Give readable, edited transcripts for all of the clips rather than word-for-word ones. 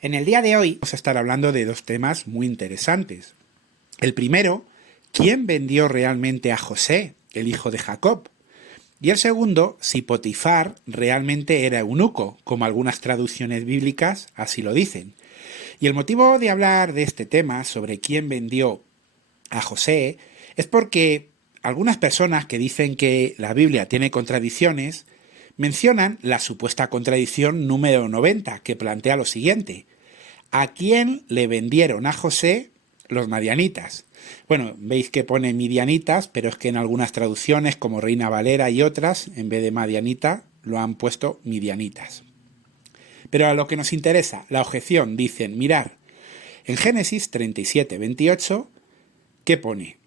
En el día de hoy vamos a estar hablando de dos temas muy interesantes. El primero, ¿quién vendió realmente a José, el hijo de Jacob? Y el segundo, si Potifar realmente era eunuco, como algunas traducciones bíblicas así lo dicen. Y el motivo de hablar de este tema, sobre quién vendió a José, es porque algunas personas que dicen que la Biblia tiene contradicciones, mencionan la supuesta contradicción número 90, que plantea lo siguiente: ¿a quién le vendieron a José los madianitas? Bueno, veis que pone midianitas, pero es que en algunas traducciones, como Reina Valera y otras, en vez de madianita, lo han puesto midianitas. Pero a lo que nos interesa, la objeción, dicen, mirar, en Génesis 37, 28, ¿qué pone?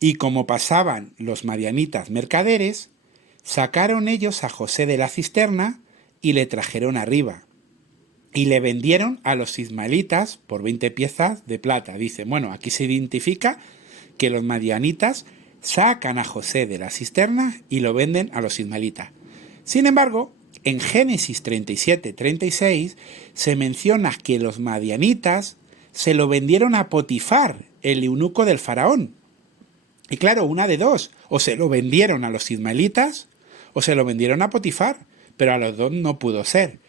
Y como pasaban los madianitas mercaderes, sacaron ellos a José de la cisterna y le trajeron arriba. Y le vendieron a los ismaelitas por 20 piezas de plata. Dice, bueno, aquí se identifica que los madianitas sacan a José de la cisterna y lo venden a los ismaelitas. Sin embargo, en Génesis 37, 36 se menciona que los madianitas se lo vendieron a Potifar, el eunuco del faraón. Y claro, una de dos, o se lo vendieron a los ismaelitas o se lo vendieron a Potifar, pero a los dos no pudo ser.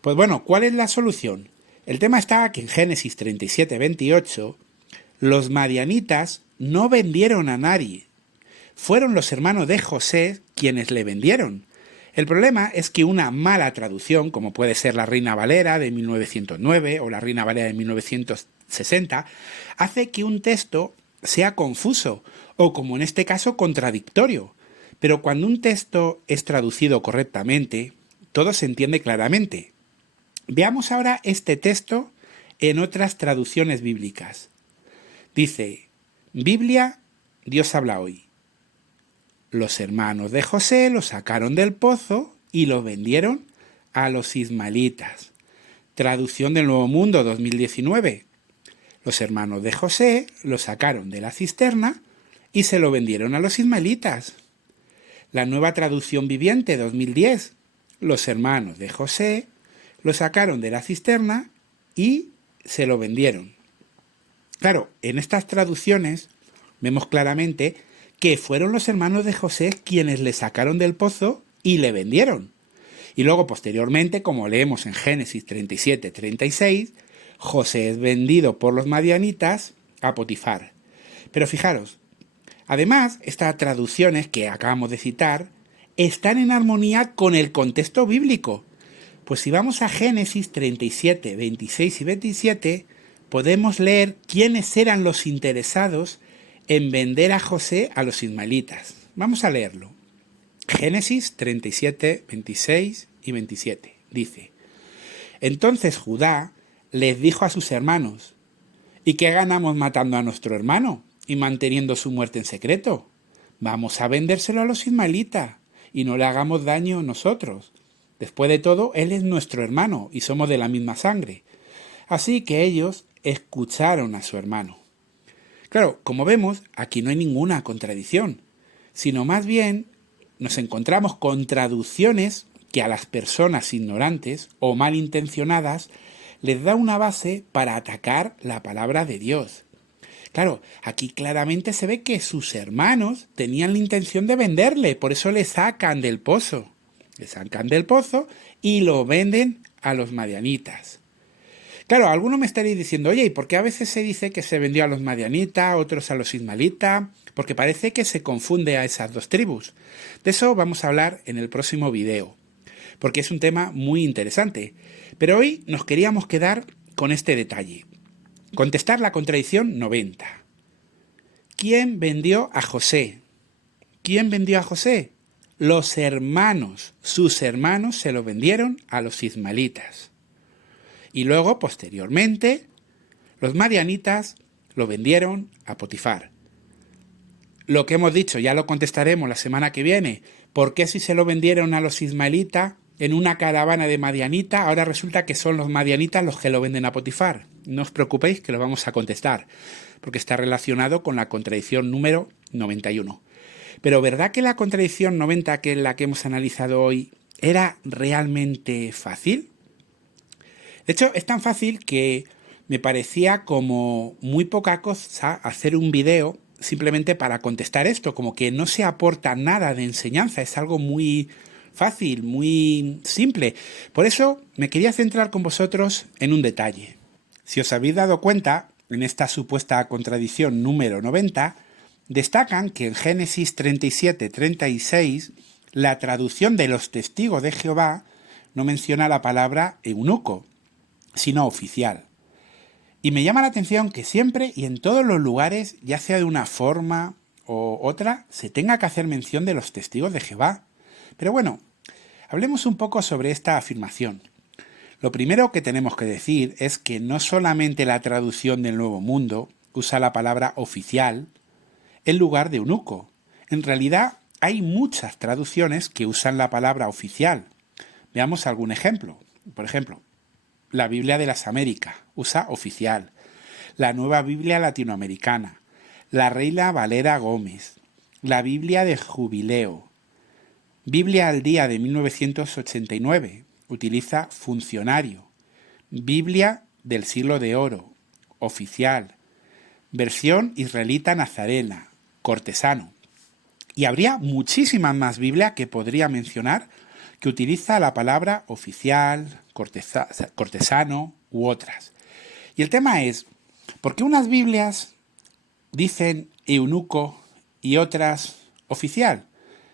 Pues bueno, ¿cuál es la solución? El tema está que en Génesis 37, 28, los madianitas no vendieron a nadie. Fueron los hermanos de José quienes le vendieron. El problema es que una mala traducción, como puede ser la Reina Valera de 1909 o la Reina Valera de 1960, hace que un texto sea confuso o, como en este caso, contradictorio. Pero cuando un texto es traducido correctamente, todo se entiende claramente. Veamos ahora este texto en otras traducciones bíblicas. Dice, Biblia, Dios habla hoy. Los hermanos de José lo sacaron del pozo y lo vendieron a los ismaelitas. Traducción del Nuevo Mundo 2019. Los hermanos de José lo sacaron de la cisterna y se lo vendieron a los ismaelitas. La Nueva Traducción Viviente 2010. Los hermanos de José lo sacaron de la cisterna y se lo vendieron. Claro, en estas traducciones vemos claramente que fueron los hermanos de José quienes le sacaron del pozo y le vendieron. Y luego, posteriormente, como leemos en Génesis 37, 36, José es vendido por los madianitas a Potifar. Pero fijaros, además, estas traducciones que acabamos de citar están en armonía con el contexto bíblico. Pues si vamos a Génesis 37, 26 y 27, podemos leer quiénes eran los interesados en vender a José a los ismaelitas. Vamos a leerlo. Génesis 37, 26 y 27. Dice, entonces Judá les dijo a sus hermanos, ¿y qué ganamos matando a nuestro hermano y manteniendo su muerte en secreto? Vamos a vendérselo a los ismaelitas y no le hagamos daño nosotros. Después de todo, él es nuestro hermano y somos de la misma sangre. Así que ellos escucharon a su hermano. Claro, como vemos, aquí no hay ninguna contradicción, sino más bien nos encontramos con traducciones que a las personas ignorantes o malintencionadas les da una base para atacar la palabra de Dios. Claro, aquí claramente se ve que sus hermanos tenían la intención de venderle, por eso le sacan del pozo. Le sacan del pozo y lo venden a los madianitas. Claro, algunos me estaréis diciendo, oye, ¿y por qué a veces se dice que se vendió a los madianitas, otros a los ismaelitas? Porque parece que se confunde a esas dos tribus. De eso vamos a hablar en el próximo video, porque es un tema muy interesante. Pero hoy nos queríamos quedar con este detalle. Contestar la contradicción 90. ¿Quién vendió a José? ¿Quién vendió a José? Los hermanos, sus hermanos se lo vendieron a los ismaelitas. Y luego, posteriormente, los madianitas lo vendieron a Potifar. Lo que hemos dicho ya lo contestaremos la semana que viene. ¿Por qué si se lo vendieron a los ismaelitas en una caravana de madianitas, ahora resulta que son los madianitas los que lo venden a Potifar? No os preocupéis que lo vamos a contestar, porque está relacionado con la contradicción número 91. Pero ¿verdad que la contradicción 90, que es la que hemos analizado hoy, era realmente fácil? De hecho, es tan fácil que me parecía como muy poca cosa hacer un vídeo simplemente para contestar esto, como que no se aporta nada de enseñanza, es algo muy fácil, muy simple. Por eso me quería centrar con vosotros en un detalle. Si os habéis dado cuenta, en esta supuesta contradicción número 90, destacan que en Génesis 37-36, la traducción de los testigos de Jehová no menciona la palabra eunuco, sino oficial. Y me llama la atención que siempre y en todos los lugares, ya sea de una forma o otra, se tenga que hacer mención de los testigos de Jehová. Pero bueno, hablemos un poco sobre esta afirmación. Lo primero que tenemos que decir es que no solamente la traducción del Nuevo Mundo usa la palabra oficial en lugar de eunuco. En realidad hay muchas traducciones que usan la palabra oficial. Veamos algún ejemplo. Por ejemplo, la Biblia de las Américas usa oficial. La Nueva Biblia Latinoamericana. La Reina Valera Gómez. La Biblia de Jubileo. Biblia al Día de 1989 utiliza funcionario. Biblia del Siglo de Oro, oficial. Versión israelita nazarena, cortesano. Y habría muchísimas más Biblias que podría mencionar que utiliza la palabra oficial, cortesano u otras. Y el tema es, ¿por qué unas Biblias dicen eunuco y otras oficial?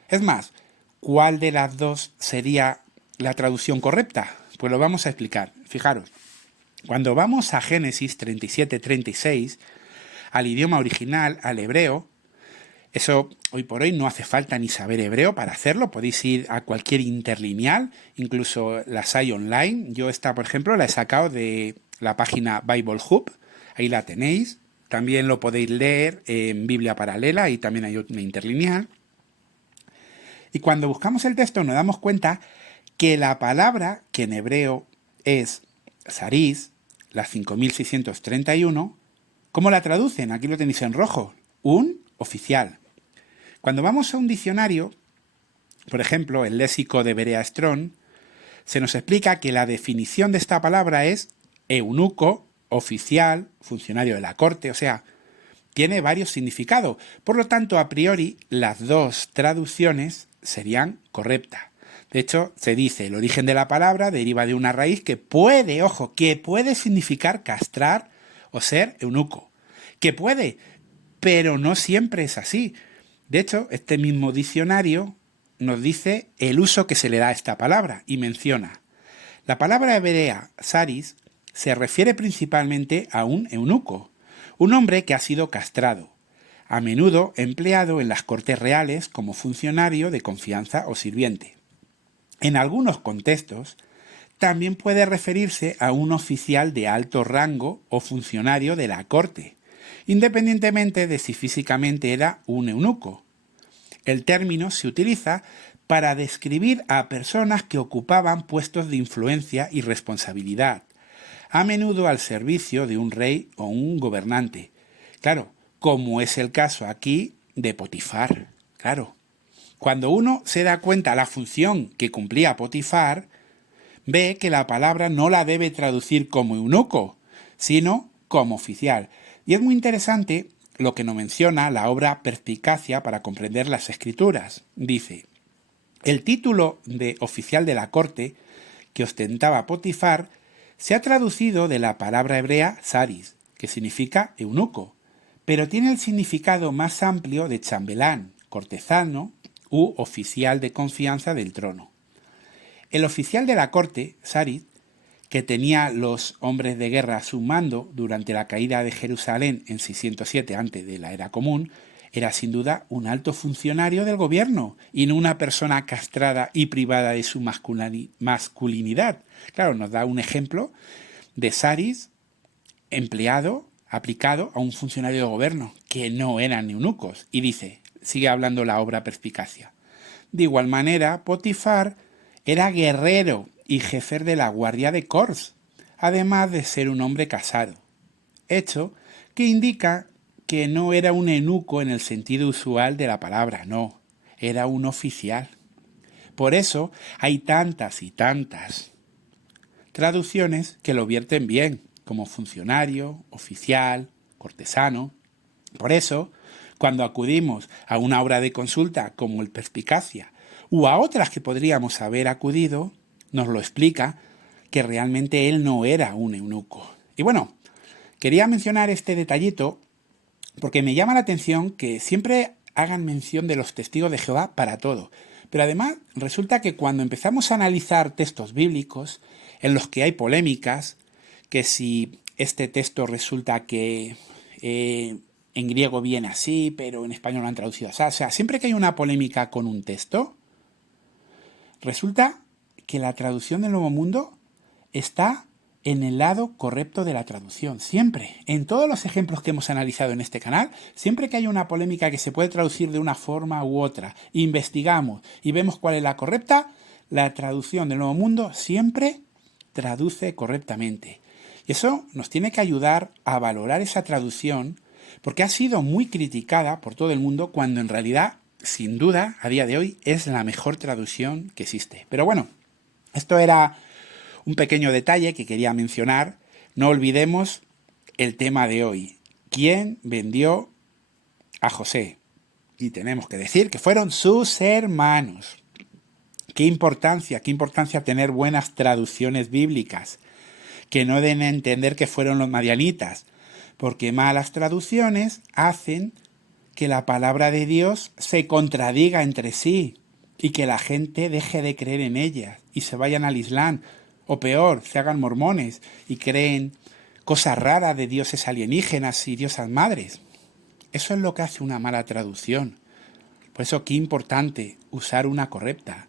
Es más, ¿cuál de las dos sería la traducción correcta? Pues lo vamos a explicar. Fijaros, cuando vamos a Génesis 37-36, al idioma original, al hebreo, eso hoy por hoy no hace falta ni saber hebreo para hacerlo, podéis ir a cualquier interlineal, incluso las hay online. Yo esta, por ejemplo, la he sacado de la página Bible Hub, ahí la tenéis. También lo podéis leer en Biblia Paralela y también hay una interlineal. Y cuando buscamos el texto nos damos cuenta que la palabra, que en hebreo es saris, la 5631, ¿cómo la traducen? Aquí lo tenéis en rojo, un oficial. Cuando vamos a un diccionario, por ejemplo, el léxico de Berea Strong, se nos explica que la definición de esta palabra es eunuco, oficial, funcionario de la corte, o sea, tiene varios significados. Por lo tanto, a priori, las dos traducciones serían correctas. De hecho, se dice, el origen de la palabra deriva de una raíz que puede, ojo, que puede significar castrar o ser eunuco. Que puede, pero no siempre es así. De hecho, este mismo diccionario nos dice el uso que se le da a esta palabra y menciona: la palabra hebrea saris se refiere principalmente a un eunuco, un hombre que ha sido castrado, a menudo empleado en las cortes reales como funcionario de confianza o sirviente. En algunos contextos, también puede referirse a un oficial de alto rango o funcionario de la corte, independientemente de si físicamente era un eunuco. El término se utiliza para describir a personas que ocupaban puestos de influencia y responsabilidad, a menudo al servicio de un rey o un gobernante. Claro, como es el caso aquí de Potifar. Claro, cuando uno se da cuenta de la función que cumplía Potifar, ve que la palabra no la debe traducir como eunuco, sino como oficial. Y es muy interesante lo que nos menciona la obra Perspicacia para comprender las Escrituras. Dice, el título de oficial de la corte que ostentaba Potifar se ha traducido de la palabra hebrea saris, que significa eunuco, pero tiene el significado más amplio de chambelán, cortesano u oficial de confianza del trono. El oficial de la corte, saris, que tenía los hombres de guerra a su mando durante la caída de Jerusalén en 607 antes de la era común, era sin duda un alto funcionario del gobierno y no una persona castrada y privada de su masculinidad. Claro, nos da un ejemplo de saris empleado, aplicado a un funcionario de gobierno, que no eran eunucos. Y dice, sigue hablando la obra Perspicacia. De igual manera, Potifar era guerrero y jefe de la guardia de Cors, además de ser un hombre casado. Hecho que indica que no era un eunuco en el sentido usual de la palabra, no, era un oficial. Por eso hay tantas y tantas traducciones que lo vierten bien, como funcionario, oficial, cortesano. Por eso, cuando acudimos a una obra de consulta como el Perspicacia u a otras que podríamos haber acudido, nos lo explica que realmente él no era un eunuco. Y bueno, quería mencionar este detallito porque me llama la atención que siempre hagan mención de los testigos de Jehová para todo. Pero además resulta que cuando empezamos a analizar textos bíblicos en los que hay polémicas, que si este texto resulta que en griego viene así, pero en español lo han traducido así, o sea, siempre que hay una polémica con un texto, resulta que la traducción del Nuevo Mundo está en el lado correcto de la traducción, siempre. En todos los ejemplos que hemos analizado en este canal, siempre que hay una polémica que se puede traducir de una forma u otra, investigamos y vemos cuál es la correcta, la traducción del Nuevo Mundo siempre traduce correctamente. Y eso nos tiene que ayudar a valorar esa traducción, porque ha sido muy criticada por todo el mundo cuando en realidad, sin duda, a día de hoy es la mejor traducción que existe. Pero bueno, esto era un pequeño detalle que quería mencionar. No olvidemos el tema de hoy. ¿Quién vendió a José? Y tenemos que decir que fueron sus hermanos. Qué importancia tener buenas traducciones bíblicas, que no den a entender que fueron los madianitas, porque malas traducciones hacen que la palabra de Dios se contradiga entre sí y que la gente deje de creer en ella y se vayan al Islam, o peor, se hagan mormones y creen cosas raras de dioses alienígenas y diosas madres. Eso es lo que hace una mala traducción. Por eso qué importante usar una correcta.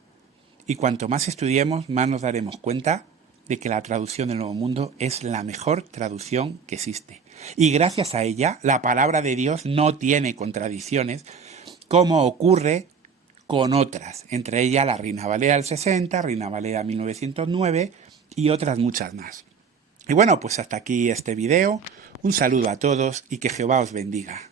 Y cuanto más estudiemos, más nos daremos cuenta de que la traducción del Nuevo Mundo es la mejor traducción que existe. Y gracias a ella, la palabra de Dios no tiene contradicciones, como ocurre con otras, entre ellas la Reina Valera del 60, Reina Valera 1909 y otras muchas más. Y bueno, pues hasta aquí este video. Un saludo a todos y que Jehová os bendiga.